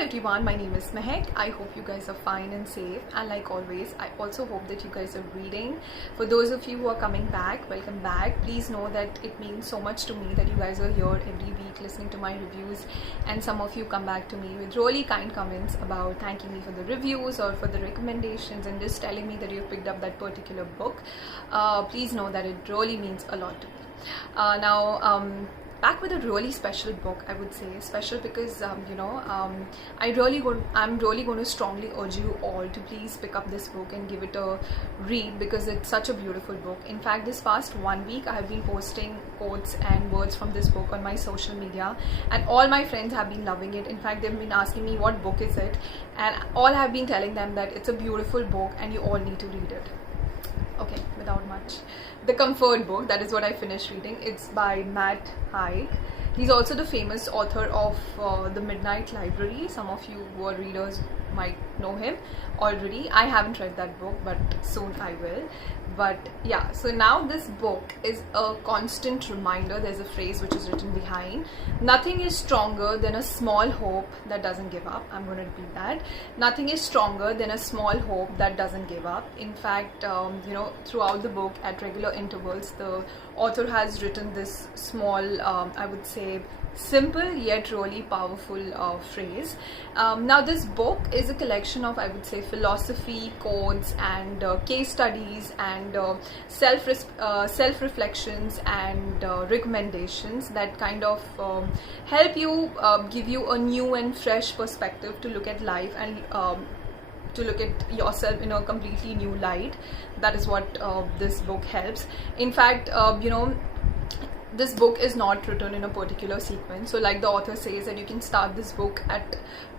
everyone, my name is Mehak. I hope you guys are fine and safe, and like always I also hope that you guys are reading. For those of you who are coming back, welcome back. Please know that it means so much to me that you guys are here every week listening to my reviews, and some of you come back to me with really kind comments about thanking me for the reviews or for the recommendations and just telling me that you've picked up that particular book. Please know that it really means a lot to me. Back with a really special book. I would say special because I'm really going to strongly urge you all to please pick up this book and give it a read, because it's such a beautiful book. In fact, this past 1 week I have been posting quotes and words from this book on my social media, and all my friends have been loving it. In fact, they've been asking me what book is it, and all have been telling them that it's a beautiful book and you all need to read it. Okay, without much, The Comfort Book, that is what I finished reading. It's by Matt Haig. He's also the famous author of The Midnight Library. Some of you who are readers might know him already. I haven't read that book, but soon I will. But yeah, so now this book is a constant reminder. There's a phrase which is written behind: nothing is stronger than a small hope that doesn't give up. I'm going to repeat that. Nothing is stronger than a small hope that doesn't give up. In fact, throughout the book at regular intervals, the author has written this small, I would say, simple yet really powerful phrase. Now this book is a collection of, I would say, philosophy, quotes, and case studies, and self-reflections and recommendations that kind of help you, give you a new and fresh perspective to look at life and to look at yourself in a completely new light. That is what this book helps. In fact, this book is not written in a particular sequence. So like the author says that you can start this book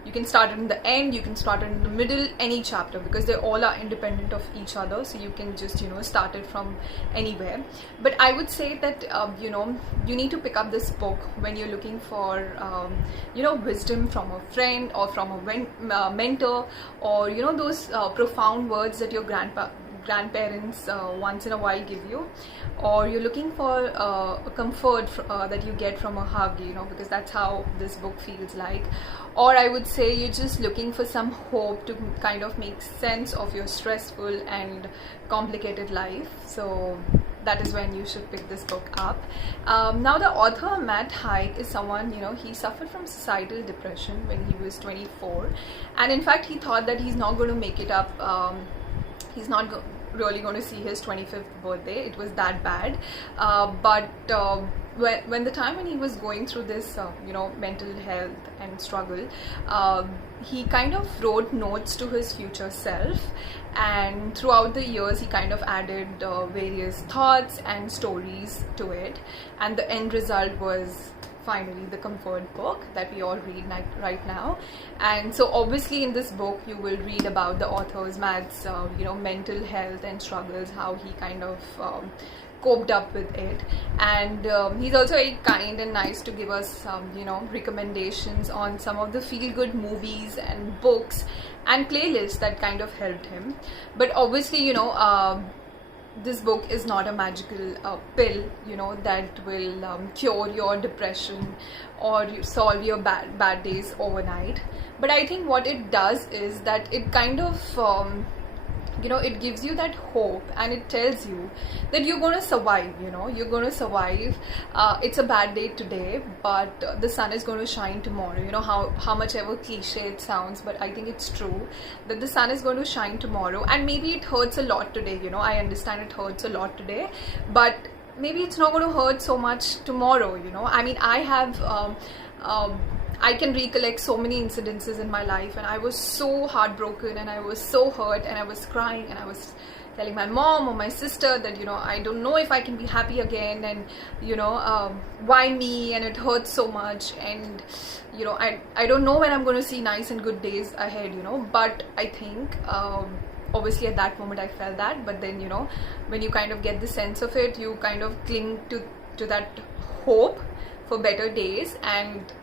you can start it in the end, you can start it in the middle, any chapter, because they all are independent of each other. So you can just start it from anywhere. But I would say that you need to pick up this book when you're looking for wisdom from a friend or from a mentor, or those profound words that your grandparents once in a while give you, or you're looking for a comfort that you get from a hug, because that's how this book feels like. Or I would say you're just looking for some hope to kind of make sense of your stressful and complicated life. So that is when you should pick this book up. Now the author Matt Haig is someone, he suffered from suicidal depression when he was 24, and in fact he thought that he's not going to make it up. He's not really going to see his 25th birthday. It was that bad. But when the time when he was going through this, mental health and struggle, he kind of wrote notes to his future self, and throughout the years he kind of added various thoughts and stories to it, and the end result was finally The Comfort Book that we all read right now. And so obviously in this book you will read about the author's Matt's mental health and struggles, how he kind of coped up with it. And he's also very kind and nice to give us some recommendations on some of the feel-good movies and books and playlists that kind of helped him. But obviously this book is not a magical pill, that will cure your depression or solve your bad days overnight. But I think what it does is that it kind of it gives you that hope, and it tells you that you're going to survive. You're going to survive. It's a bad day today, but the sun is going to shine tomorrow. How much ever cliche it sounds, but I think it's true that the sun is going to shine tomorrow. And maybe it hurts a lot today. I understand it hurts a lot today, but maybe it's not going to hurt so much tomorrow. I mean, I can recollect so many incidences in my life, and I was so heartbroken and I was so hurt and I was crying and I was telling my mom or my sister that I don't know if I can be happy again, and why me, and it hurts so much, and I don't know when I'm going to see nice and good days ahead. But I think obviously at that moment I felt that, but then when you kind of get the sense of it, you kind of cling to that hope for better days. And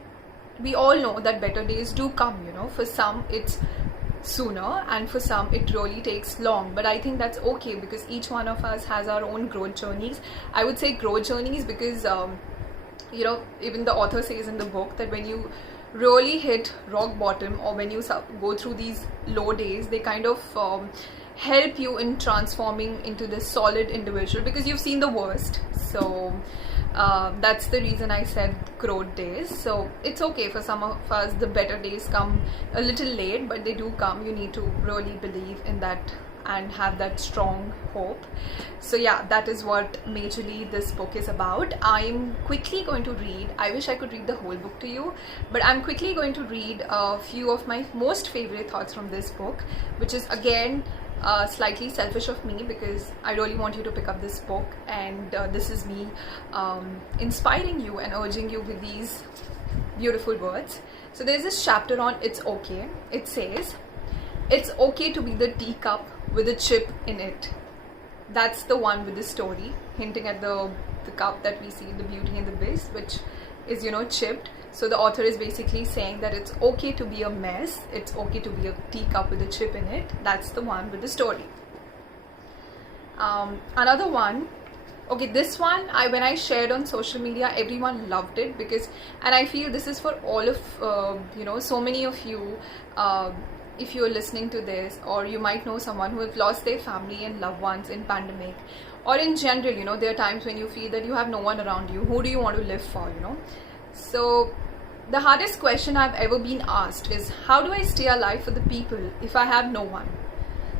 we all know that better days do come. For some it's sooner, and for some it really takes long, but I think that's okay, because each one of us has our own growth journeys. I would say growth journeys because even the author says in the book that when you really hit rock bottom, or when you go through these low days, they kind of help you in transforming into this solid individual, because you've seen the worst. So that's the reason I said growth days. So it's okay, for some of us the better days come a little late, but they do come. You need to really believe in that and have that strong hope. So yeah, that is what majorly this book is about. I'm quickly going to read, I wish I could read the whole book to you, but I'm quickly going to read a few of my most favorite thoughts from this book, which is again slightly selfish of me, because I really want you to pick up this book, and this is me inspiring you and urging you with these beautiful words. So there's this chapter on it's okay. It says, it's okay to be the teacup with a chip in it. That's the one with the story, hinting at the cup that we see in the Beauty and the Beast, which is, you know, chipped. So the author is basically saying that it's okay to be a mess, it's okay to be a teacup with a chip in it. That's the one with the story. Another one, okay, this one, when I shared on social media, everyone loved it, because, and I feel this is for all of you know, so many of you, if you're listening to this, or you might know someone who have lost their family and loved ones in pandemic, or in general, you know, there are times when you feel that you have no one around you. Who do you want to live for, you know? So the hardest question I've ever been asked is, how do I stay alive for the people if I have no one?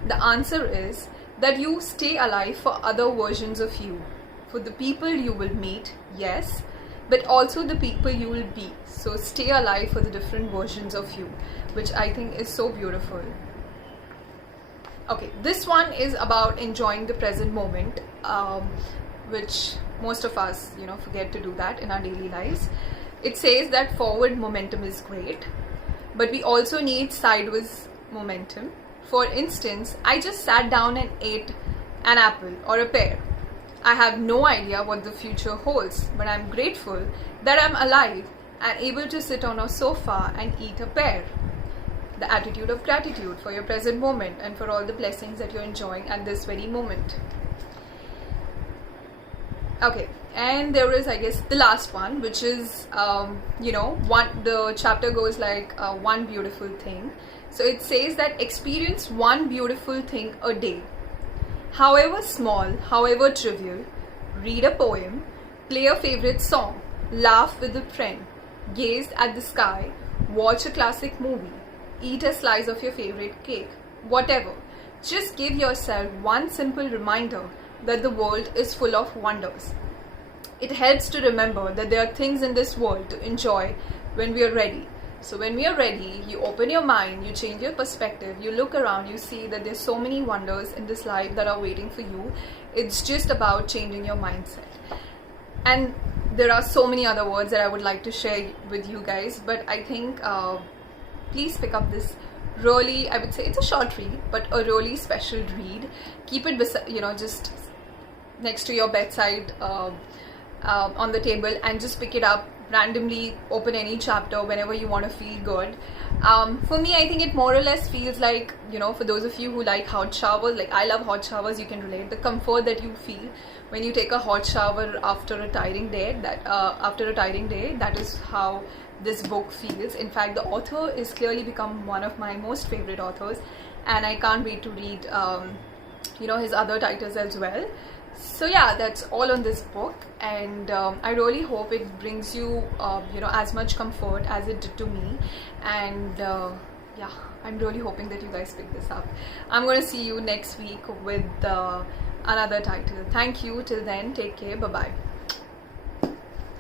The answer is that you stay alive for other versions of you, for the people you will meet, yes, but also the people you will be. So stay alive for the different versions of you, which I think is so beautiful. Okay, this one is about enjoying the present moment, which most of us, you know, forget to do that in our daily lives. It says that forward momentum is great, but we also need sideways momentum. For instance, I just sat down and ate an apple or a pear. I have no idea what the future holds, but I'm grateful that I'm alive and able to sit on a sofa and eat a pear. The attitude of gratitude for your present moment and for all the blessings that you're enjoying at this very moment. Okay, and there is, I guess, the last one, which is, you know, the chapter goes like one beautiful thing. So it says that experience one beautiful thing a day. However small, however trivial, read a poem, play a favorite song, laugh with a friend, gaze at the sky, watch a classic movie, eat a slice of your favorite cake, whatever. Just give yourself one simple reminder that the world is full of wonders. It helps to remember that there are things in this world to enjoy when we are ready. So when we are ready, you open your mind, you change your perspective, you look around, you see that there's so many wonders in this life that are waiting for you. It's just about changing your mindset. And there are so many other words that I would like to share with you guys, but I think please pick up this really, I would say it's a short read, but a really special read. Keep it, you know, just next to your bedside on the table, and just pick it up randomly, open any chapter whenever you want to feel good. For me, I think it more or less feels like, you know, for those of you who like hot showers, like I love hot showers, you can relate. The comfort that you feel when you take a hot shower after a tiring day, that is how this book feels. In fact, the author is clearly become one of my most favorite authors, and I can't wait to read you know, his other titles as well. So yeah, that's all on this book, and I really hope it brings you you know, as much comfort as it did to me. And yeah, I'm really hoping that you guys pick this up. I'm going to see you next week with another title. Thank you. Till then, take care. Bye bye.